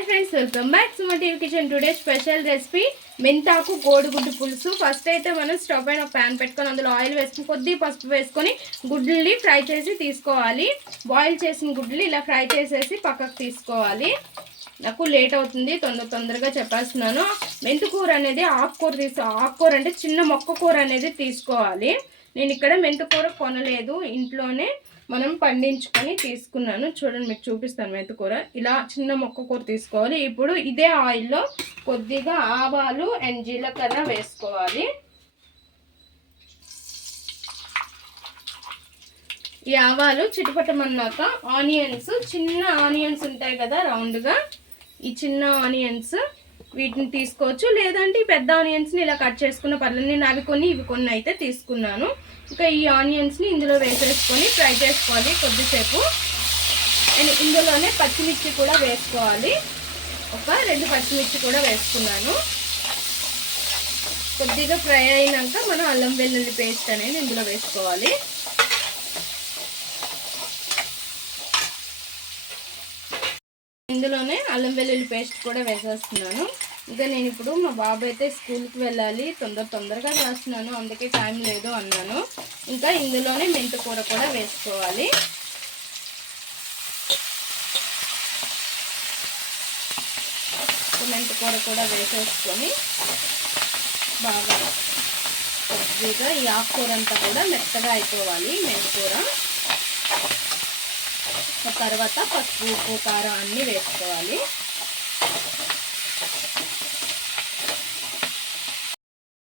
Hi friends welcome back Suma TV kitchen today special recipe మెంతాకు కోడిగుడ్డు పులుసు first అయితే మనం స్టవ్ పైన ఒక ప్యాన్ పెట్టుకొని అందులో ఆయిల్ వేసుకుని కొద్ది పసుపు వేసుకొని గుడ్లని ఫ్రై చేసి తీసుకోవాలి. బాయిల్ చేసిన గుడ్లు ఇలా ఫ్రై చేసేసి పక్కకు తీసుకోవాలి. నాకు లేట్ అవుతుంది తొందర తొందరగా చెప్పేస్తున్నాను. మెంతుకూర అనేది ఆకుకూర తీసు ఆకుకూర అంటే చిన్న మొక్క కూర అనేది తీసుకోవాలి. నేను ఇక్కడ మెంతుకూర కొనలేదు. ఇంట్లోనే మనం పండించుకొని తీసుకున్నాను. చూడండి మీకు చూపిస్తాను మెంతుకూర ఇలా చిన్న మొక్క కూర తీసుకోవాలి. ఇప్పుడు ఇదే ఆయిల్లో కొద్దిగా ఆవాలు అండ్ జీలకర్ర వేసుకోవాలి. ఈ ఆవాలు చిటపటమన్నాక ఆనియన్స్ చిన్న ఆనియన్స్ ఉంటాయి కదా రౌండ్గా. ఈ చిన్న ఆనియన్స్ వీటిని తీసుకోవచ్చు. లేదంటే ఈ పెద్ద ఆనియన్స్ని ఇలా కట్ చేసుకున్న పర్లేదు నేను అవి కొన్ని ఇవి కొన్ని అయితే తీసుకున్నాను. ఇంకా ఈ ఆనియన్స్ని ఇందులో వేసేసుకొని ఫ్రై చేసుకోవాలి కొద్దిసేపు. అండ్ ఇందులోనే పచ్చిమిర్చి కూడా వేసుకోవాలి. ఒక రెండు పచ్చిమిర్చి కూడా వేసుకున్నాను. కొద్దిగా ఫ్రై అయినాక మనం అల్లం వెల్లుల్లి పేస్ట్ అనేది ఇందులో వేసుకోవాలి. ఇందులోనే అల్లం వెల్లుల్లి పేస్ట్ కూడా వేసేస్తున్నాను. ఇంకా నేను ఇప్పుడు మా బాబు అయితే స్కూల్కి వెళ్ళాలి. తొందర తొందరగా చేస్తున్నాను అందుకే టైం లేదు అన్నాను. ఇంకా ఇందులోనే మెంతి కూర కూడా వేసుకోవాలి. మెంతి కూర కూడా వేసేసుకొని బాగా కొద్దిగా ఈ ఆకుకూర అంతా కూడా మెత్తగా అయిపోవాలి మెంతి కూర. తర్వాత పసుపు ఉప్పు కారం అన్నీ వేసుకోవాలి.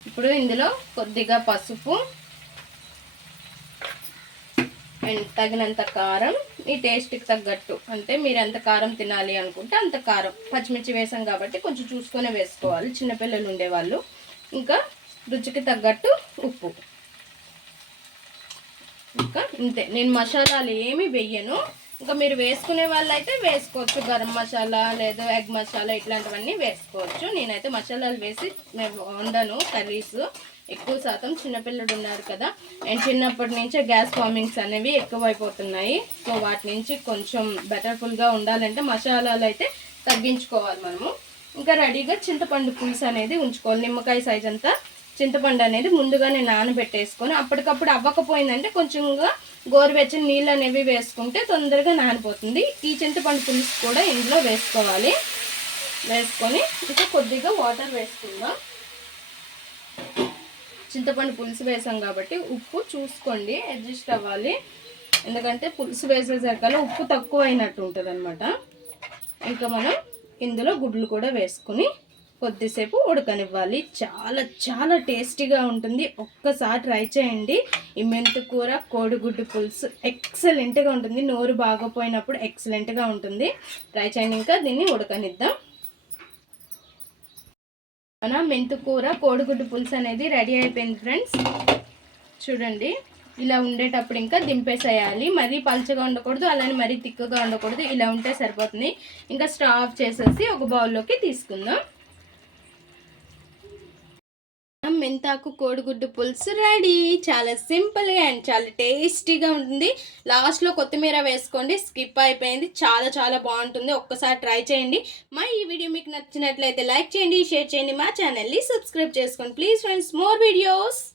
ఇప్పుడు ఇందులో కొద్దిగా పసుపు అండ్ తగినంత కారం. మీ టేస్ట్కి తగ్గట్టు. అంటే మీరు ఎంత కారం తినాలి అనుకుంటే అంత కారం. పచ్చిమిర్చి వేసాం కాబట్టి కొంచెం చూసుకొని వేసుకోవాలి. చిన్నపిల్లలు ఉండేవాళ్ళు. ఇంకా రుచికి తగ్గట్టు ఉప్పు. ఇంకా ఇంతే. నేను మసాలాలు ఏమి వెయ్యను ఇంకా మీరు వేసుకునే వాళ్ళు అయితే వేసుకోవచ్చు. గరం మసాలా లేదా ఎగ్ మసాలా ఇట్లాంటివన్నీ వేసుకోవచ్చు. నేనైతే మసాలాలు వేసి వండను కర్రీస్. ఎక్కువ శాతం చిన్నపిల్లడు ఉన్నారు కదా. అండ్ చిన్నప్పటి నుంచే గ్యాస్ ఫార్మింగ్స్ అనేవి ఎక్కువైపోతున్నాయి. సో వాటి నుంచి కొంచెం బెటర్ఫుల్గా ఉండాలంటే మసాలాలు అయితే తగ్గించుకోవాలి మనము. ఇంకా రెడీగా చింతపండు పులుసు అనేది ఉంచుకోవాలి. నిమ్మకాయ సైజ్ అంతా చింతపండు అనేది ముందుగానే నానబెట్టేసుకొని అప్పటికప్పుడు అవ్వకపోయిందంటే కొంచెంగా గోరువెచ్చని నీళ్ళు అనేవి వేసుకుంటే తొందరగా నానిపోతుంది. ఈ చింతపండు పులుసు కూడా ఇందులో వేసుకోవాలి. వేసుకొని ఇంకా కొద్దిగా వాటర్ వేసుకుందాం. చింతపండు పులుసు వేసాం కాబట్టి ఉప్పు చూసుకోండి అడ్జస్ట్ అవ్వాలి. ఎందుకంటే పులుసు వేసేసరికల్లా ఉప్పు తక్కువ అయినట్టు ఉంటుంది అనమాట ఇంకా మనం ఇందులో గుడ్లు కూడా వేసుకుని కొద్దిసేపు ఉడకనివ్వాలి. చాలా చాలా టేస్టీగా ఉంటుంది. ఒక్కసారి ట్రై చేయండి. ఈ మెంతు కూర కోడిగుడ్డు పులుసు ఎక్సలెంట్గా ఉంటుంది. నోరు బాగపోయినప్పుడు ఎక్సలెంట్గా ఉంటుంది. ట్రై చేయండి ఇంకా. దీన్ని ఉడకనిద్దాం. మన మెంతు కూర కోడిగుడ్డు పులుసు అనేది రెడీ అయిపోయింది ఫ్రెండ్స్. చూడండి. ఇలా ఉండేటప్పుడు ఇంకా దింపేసేయాలి. మరీ పలుచగా ఉండకూడదు అలానే మరీ తిక్కుగా ఉండకూడదు. ఇలా ఉంటే సరిపోతుంది. ఇంకా స్టవ్ ఆఫ్ చేసేసి ఒక బౌల్లోకి తీసుకుందాం. మెంతాకు కోడిగుడ్డు పులుసు రెడీ. చాలా సింపుల్గా అండ్ చాలా టేస్టీగా ఉంటుంది. లాస్ట్లో కొత్తిమీర వేసుకోండి. స్కిప్ అయిపోయింది. చాలా చాలా బాగుంటుంది. ఒక్కసారి ట్రై చేయండి. మా ఈ వీడియో మీకు నచ్చినట్లయితే లైక్ చేయండి షేర్ చేయండి. మా ఛానల్ని సబ్స్క్రైబ్ చేసుకోండి. Please friends more videos.